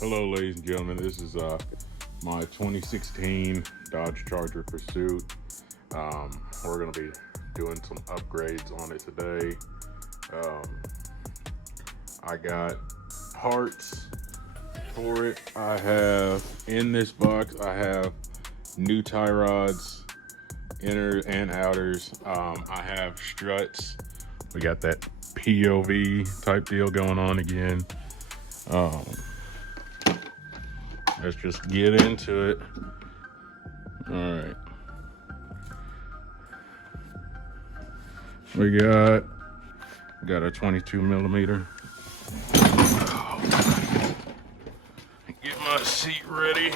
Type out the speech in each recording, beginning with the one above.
Hello, ladies and gentlemen. This is my 2016 Dodge Charger Pursuit. We're going to be doing some upgrades on it today. I got parts for it. I have in this box, I have new tie rods, inners and outers. I have struts. We got that POV type deal going on again. Let's just get into it. All right. We got a 22 millimeter. Get my seat ready.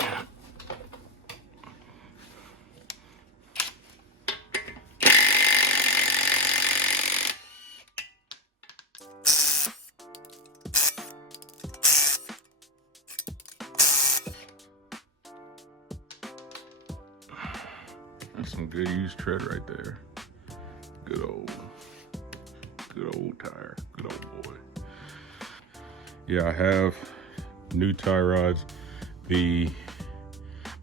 That's some good used tread right there. Good old tire, good old boy. Yeah, I have new tie rods. I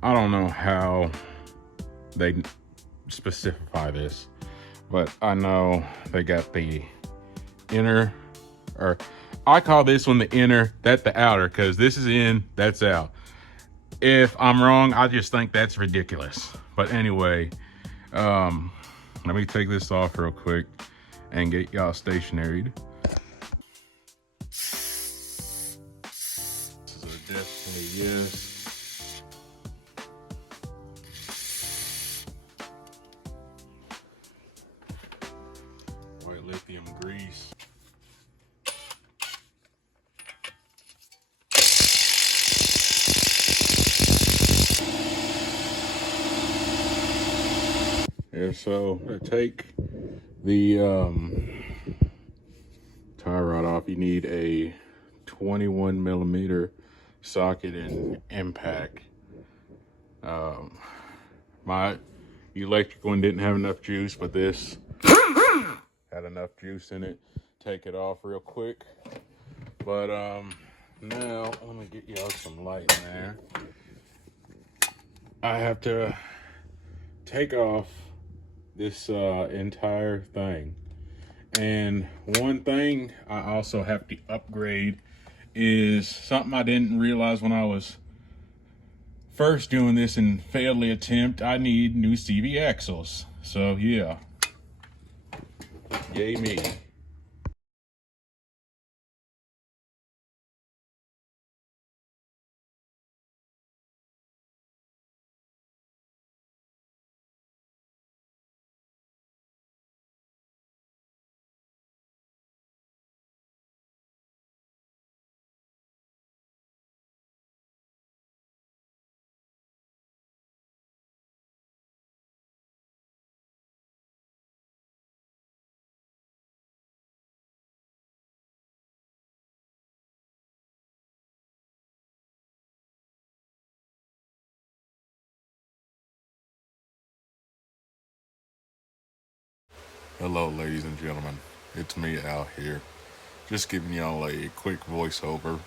don't know how they specify this, but I know they got the inner, or I call this one the inner, that the outer, because this is in, that's out. If I'm wrong, I just think that's ridiculous. But anyway, let me take this off real quick and get y'all stationaried. This is a definitely yes. White lithium grease. Yeah, so to take the tie rod off, you need a 21 millimeter socket and impact. My electric one didn't have enough juice, but this had enough juice in it. Take it off real quick. But now let me get y'all some light in there. I have to take off this entire thing. And one thing I also have to upgrade is something I didn't realize when I was first doing this and failed the attempt. I need new CV axles. So yeah, yay me. Hello, ladies and gentlemen. It's me out here. Just giving y'all a quick voiceover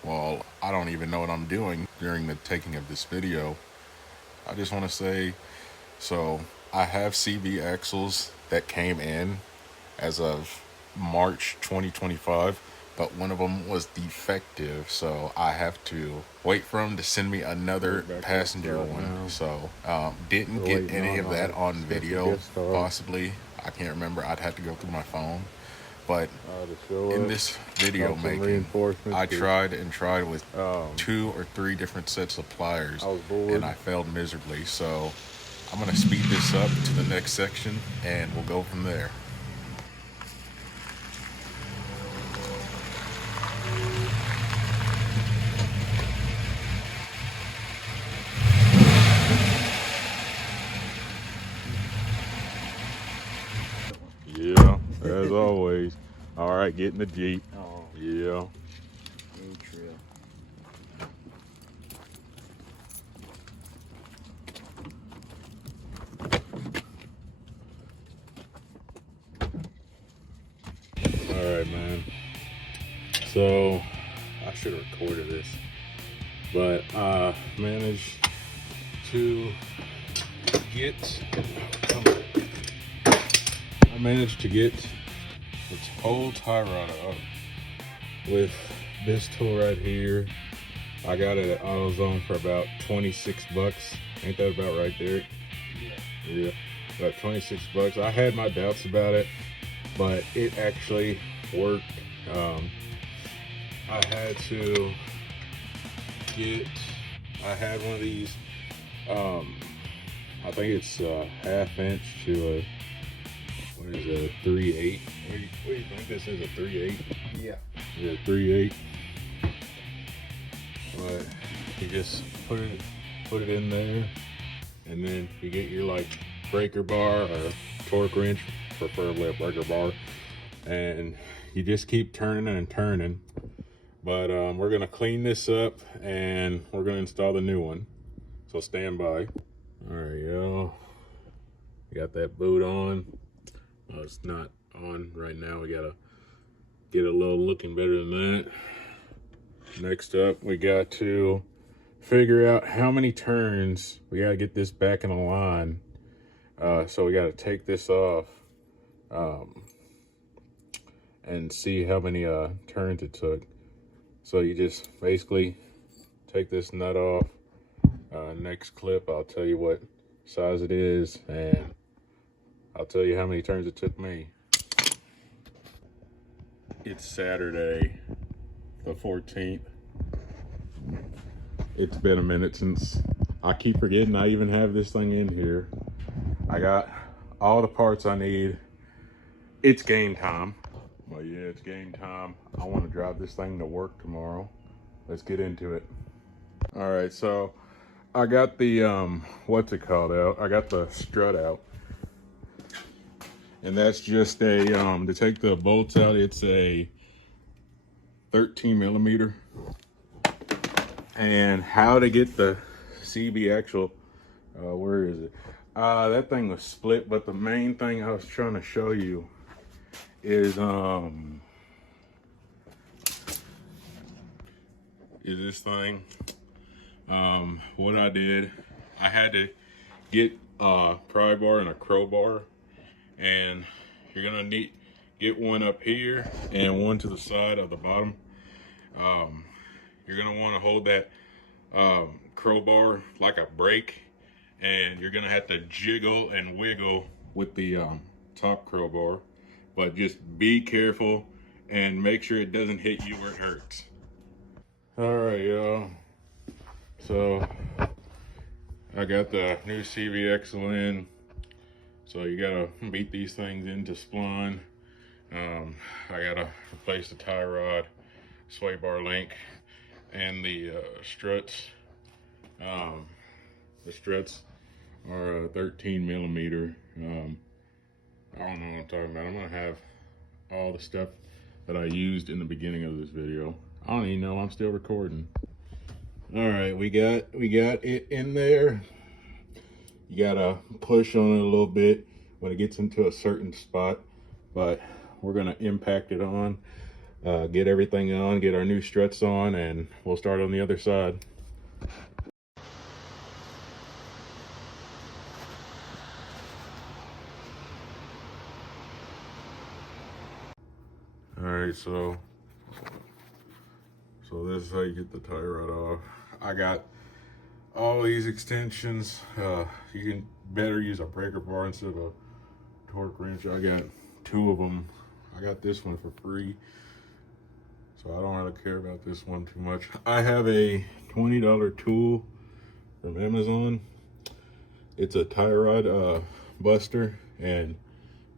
while I don't even know what I'm doing during the taking of this video. I just want to say, so I have CV axles that came in as of March 2025, but one of them was defective, so I have to wait for them to send me another passenger one. So didn't get any of that on video, possibly. I can't remember. I'd have to go through my phone. But in this video making, I tried with 2 or 3 different sets of pliers, and I failed miserably. So I'm gonna speed this up to the next section, and we'll go from there. Yeah, as always. All right, get in the Jeep. Oh, yeah. new trail. All right, man. So I should have recorded this. but I managed to get its whole tie rod out with this tool right here. I got it at AutoZone for about 26 bucks. Ain't that about right, Derek? Yeah, about 26 bucks. I had my doubts about it, but it actually worked. I had one of these, I think it's a 1/2 inch to a, what is it, a 3/8? What do you think this is, a 3/8? Yeah. Yeah, 3/8. But you just put it in there, and then you get your like breaker bar or torque wrench, preferably a breaker bar, and you just keep turning and turning. But we're gonna clean this up and we're gonna install the new one, so stand by. All right, y'all, got that boot on. It's not on right now. We gotta get a little looking better than that. Next up, we got to figure out how many turns. We gotta get this back in a line. So we gotta take this off and see how many turns it took. So you just basically take this nut off. Next clip, I'll tell you what size it is, and I'll tell you how many turns it took me. It's Saturday, the 14th. It's been a minute since, I keep forgetting I even have this thing in here. I got all the parts I need. It's game time. Well, yeah, it's game time. I want to drive this thing to work tomorrow. Let's get into it. All right, so I got the what's it called out. I got the strut out, and that's just a to take the bolts out. It's a 13 millimeter. And how to get the CB axle, where is it? That thing was split, but the main thing I was trying to show you is this thing. What I did, I had to get a pry bar and a crowbar, and you're gonna need get one up here and one to the side of the bottom. You're gonna want to hold that crowbar like a brake, and you're gonna have to jiggle and wiggle with the top crowbar, but just be careful and make sure it doesn't hit you where it hurts. All right, y'all, so I got the new CV axle in, so you gotta beat these things into spline. I gotta replace the tie rod, sway bar link, and the struts. The struts are 13 millimeter. I don't know what I'm talking about. I'm gonna have all the stuff that I used in the beginning of this video. I don't even know I'm still recording. All right, we got it in there. You gotta push on it a little bit when it gets into a certain spot, but we're gonna impact it on, get everything on, get our new struts on, and we'll start on the other side. All right, so this is how you get the tie rod off. I got all these extensions. You can better use a breaker bar instead of a torque wrench. I got 2 of them. I got this one for free, so I don't really care about this one too much. I have a $20 tool from Amazon. It's a tie rod buster, and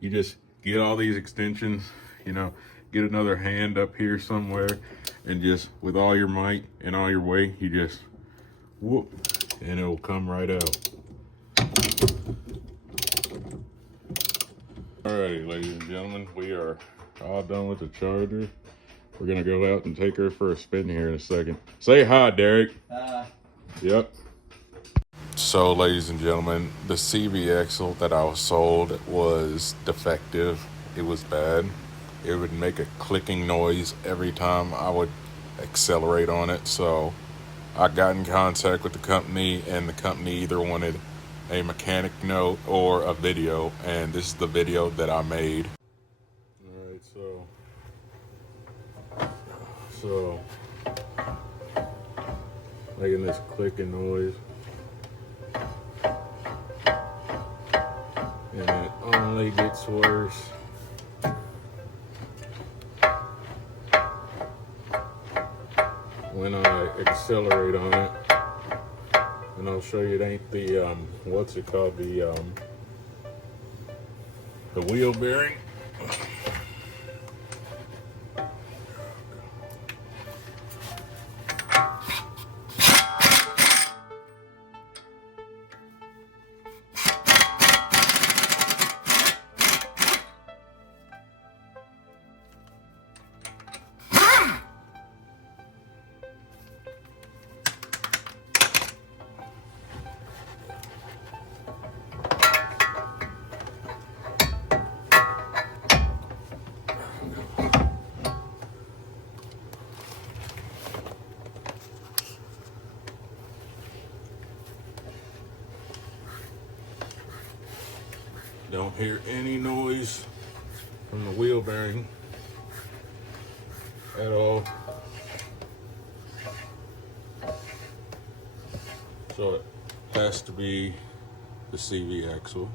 you just get all these extensions, you know, get another hand up here somewhere, and just with all your might and all your weight, you just whoop, and it will come right out. Alrighty, ladies and gentlemen, we are all done with the Charger. We're gonna go out and take her for a spin here in a second. Say hi, Derek. Hi. Yep. So, ladies and gentlemen, the CV axle that I was sold was defective. It was bad. It would make a clicking noise every time I would accelerate on it. So I got in contact with the company, and the company either wanted a mechanic note or a video, and this is the video that I made. Alright, so making this clicking noise, and it only gets worse. When I accelerate on it, and I'll show you, it ain't the what's it called, the wheel bearing. Don't hear any noise from the wheel bearing at all. So it has to be the CV axle.